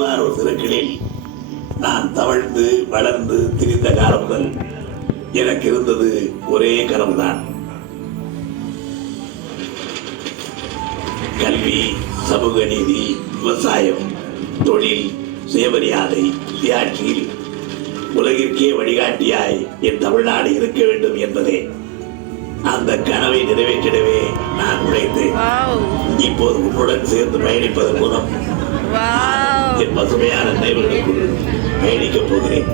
திருவாரூர் தெருக்களில் நான் தவழ்ந்து வளர்ந்து திரிந்த காலம் முதல் எனக்கு இருந்தது ஒரே கனவுதான். கல்வி, சமூக நீதி, விவசாயம், தொழில், சுயமரியாதை, தியாட்சியில் உலகிற்கே வழிகாட்டியாய் என் தமிழ்நாடு இருக்க வேண்டும் என்பதே. அந்த கனவை நிறைவேற்றிடவே நான் உழைத்தேன். இப்போது உன்னுடன் சேர்ந்து பயணிப்பதன் மூலம் என் பசுமையான நினைவுகளுக்குள் பயணிக்கப் போகிறேன்.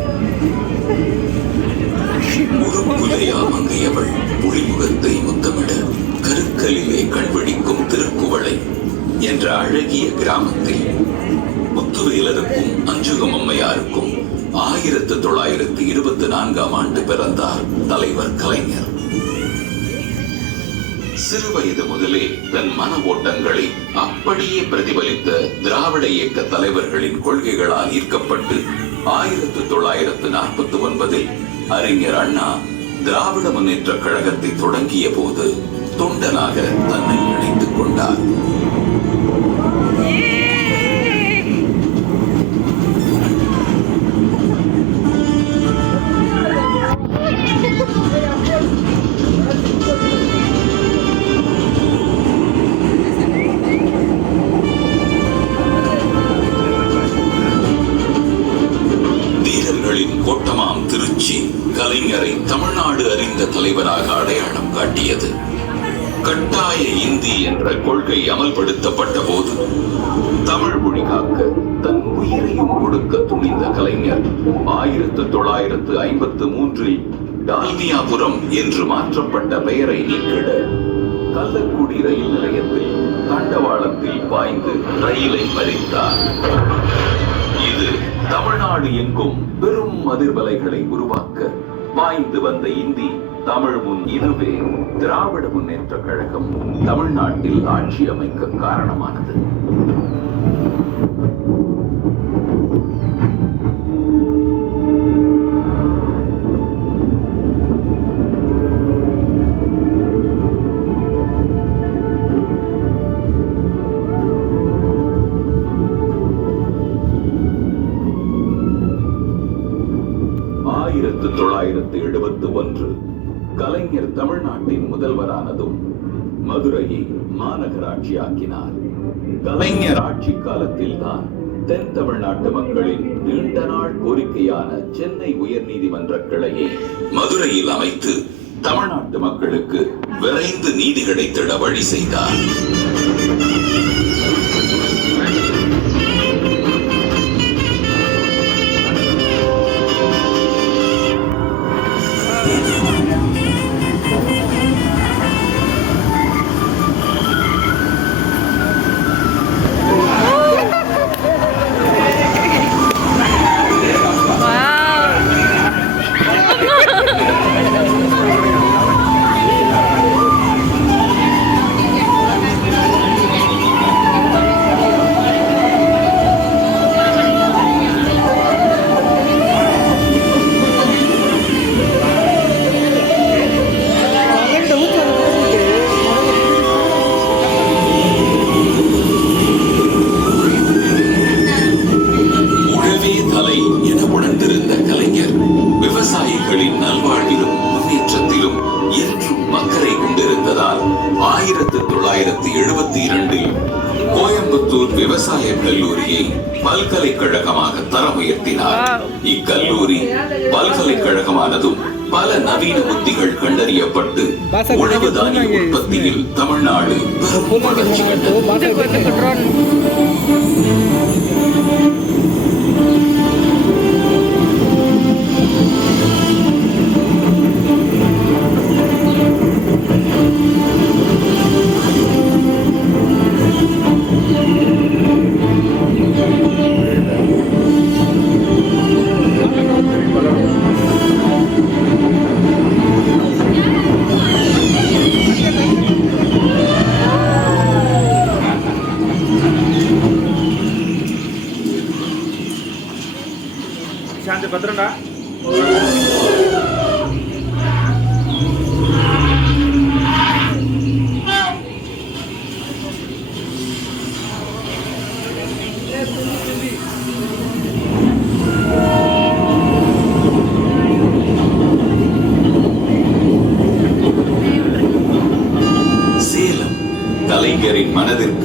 முகப்புதையா மங்கையவள் புலிமுகத்தை முத்தமிட கருக்கலிலே கண்வழிக்கும் திருக்குவளை என்ற அழகிய கிராமத்தில் முத்துவேலருக்கும் அஞ்சுகம் அம்மையாருக்கும் 1924 பிறந்தார் தலைவர் கலைஞர். சிறுவயது முதலே தன் மன ஓட்டங்களை அப்படியே பிரதிபலித்த திராவிட இயக்க தலைவர்களின் கொள்கைகளால் ஈர்க்கப்பட்டு 1949 அறிஞர் அண்ணா திராவிட முன்னேற்ற கழகத்தை தொடங்கிய போது தொண்டனாக தன்னை இணைத்துக் கொண்டார். கோட்டமாம் திருச்சி கலைஞரை தமிழ்நாடு அறிந்த தலைவராக அடையாளம் காட்டியது. கட்டாய இந்தி என்ற கொள்கை அமல்படுத்தப்பட்ட போது தமிழ் மொழி காக்க தன் உயிரையும் கொடுக்க துணிந்த கலைஞர் 1953 டால்மியாபுரம் என்று மாற்றப்பட்ட பெயரை நீக்கிட கள்ளக்குடி ரயில் நிலையத்தில் தண்டவாளத்தில் பாய்ந்து ரயிலை மறித்தார். இது தமிழ்நாடு எங்கும் பெரும் அதிர்வலைகளை உருவாக்க பாய்ந்து வந்த இந்தி தமிழ் முன் இதுவே திராவிட முன்னேற்ற கழகம் தமிழ்நாட்டில் ஆட்சி அமைக்க காரணமானது. கலைஞர் தமிழ்நாட்டின் முதல்வரானதும் மதுரையை மாநகராட்சியாக்கினார். கலைஞர் ஆட்சி காலத்தில் தான் தென் தமிழ்நாட்டு மக்களின் நீண்ட நாள் கோரிக்கையான சென்னை உயர்நீதிமன்ற கிளையை மதுரையில் அமைத்து தமிழ்நாட்டு மக்களுக்கு விரைந்து நீதி கிடைத்திட வழி செய்தார். நல்வாழ்விலும் முன்னேற்றத்திலும் என்றும் அக்கறை கொண்டிருந்ததால் 1972 கோயம்புத்தூர் விவசாய கல்லூரியை பல்கலைக்கழகமாக தரம் உயர்த்தினார். இக்கல்லூரி பல்கலைக்கழகமானதும் பல நவீன உத்திகள் கண்டறியப்பட்டு உணவு தானிய உற்பத்தியில் தமிழ்நாடு பெரும் வளர்ச்சி கண்டது. శాంతి భద్రంగా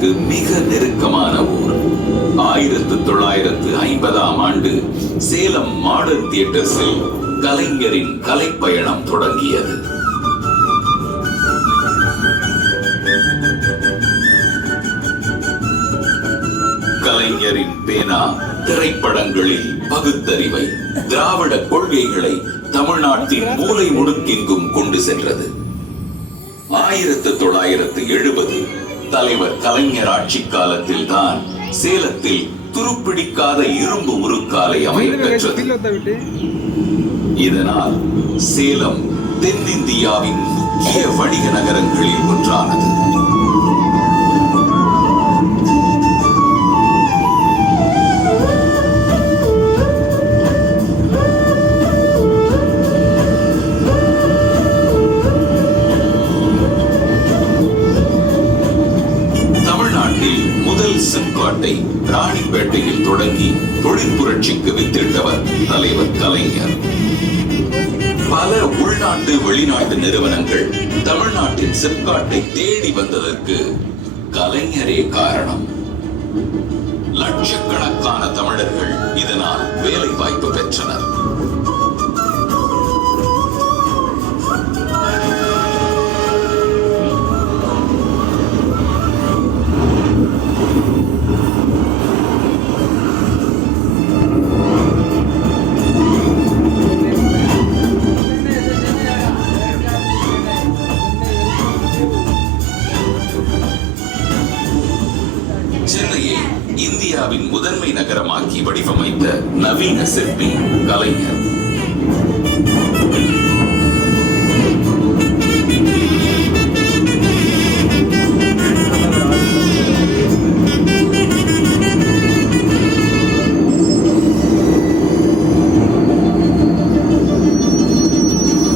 மக்களுக்கு மிக நெருக்கமான ஊர். 1950ஆம் ஆண்டு சேலம் மாடர்ன் தியேட்டர்ஸில் கலைஞரின் கலைப்பயணம் தொடங்கியது. கலைஞரின் பேனா திரைப்படங்களில் பகுத்தறிவை, திராவிட கொள்கைகளை தமிழ்நாட்டின் மூலை முடுக்கெங்கும் கொண்டு சென்றது. 1970 தலைவர் கலைஞர் ஆட்சி காலத்தில் தான் சேலத்தில் துருப்பிடிக்காத இரும்பு உருக்காலை அமையப் பெற்றது. இதனால் சேலம் தென்னிந்தியாவின் முக்கிய வணிக நகரங்களில் ஒன்றானது. சிப்காட்டை ராணிப்பேட்டையில் தொடங்கி தொழில் புரட்சிக்கு வித்திட்டவர் தலைவர் கலைஞர். பல உள்நாட்டு வெளிநாட்டு நிறுவனங்கள் தமிழ்நாட்டின் சிப்காட்டை தேடி வந்ததற்கு கலைஞரே காரணம். லட்சக்கணக்கான தமிழர்கள் இதனால் வேலை வாய்ப்பு பெற்றனர். சென்னையை இந்தியாவின் முதன்மை நகரமாக்கி வடிவமைத்த நவீன சிற்பி கலைஞர்.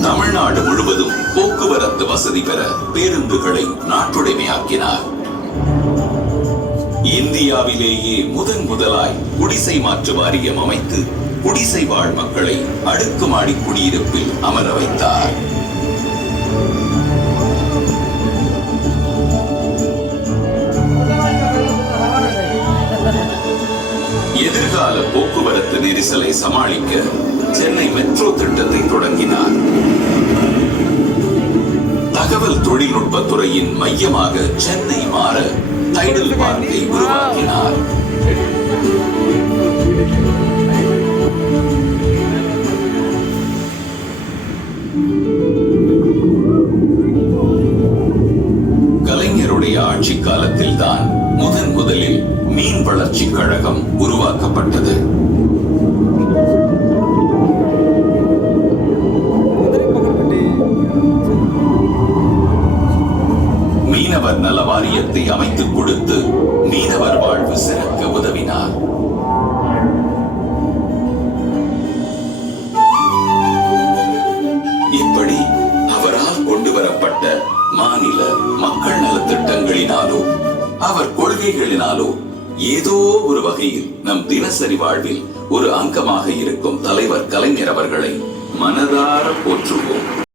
தமிழ்நாடு முழுவதும் போக்குவரத்து வசதி பெற பேருந்துகளை நாட்டுடைமையாக்கினார். இந்தியாவிலேயே முதலாய் குடிசை மாற்று வாரியம் அமைத்து குடிசை வாழ் மக்களை அடுக்குமாடி குடியிருப்பில் அமர வைத்தார். எதிர்கால போக்குவரத்து நெரிசலை சமாளிக்க சென்னை மெட்ரோ திட்டத்தை தொடங்கினார். தகவல் தொழில்நுட்பத்துறையின் மையமாக சென்னை மாற டைடல் பார்க்கை உருவாக்கினார். கலைஞருடைய ஆட்சி காலத்தில் தான் முதலில் மீன் வளர்ச்சி கழகம் உருவாக்கப்பட்டது. மீனவர் நல வாரியத்தை அமைத்துக் கொடுத்து மீனவர் வாழ்வு சிறக்க உதவினார். இப்படி அவரால் கொண்டு வரப்பட்ட மாநில மக்கள் நலத் திட்டங்களினாலோ அவர் கொள்கைகளினாலோ ஏதோ ஒரு வகையில் நம் தினசரி வாழ்வில் ஒரு அங்கமாக இருக்கும் தலைவர் கலைஞர் அவர்களை மனதார போற்றுவோம்.